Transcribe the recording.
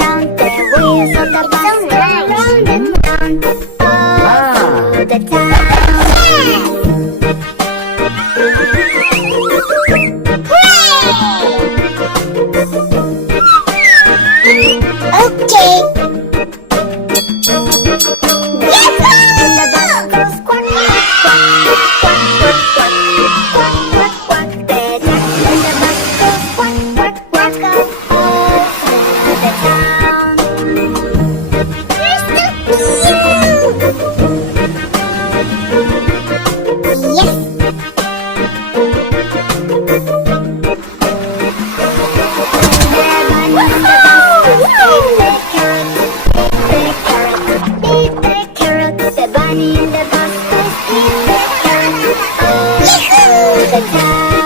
round. The wheels of the bus go round and round all through the town. Okay. Yes! The bus goes quack, quack, quack, quack, quack, quack, quack, quack. The bus goes quack, quack, quack, all through the town. You're so cute! Yes! Okay.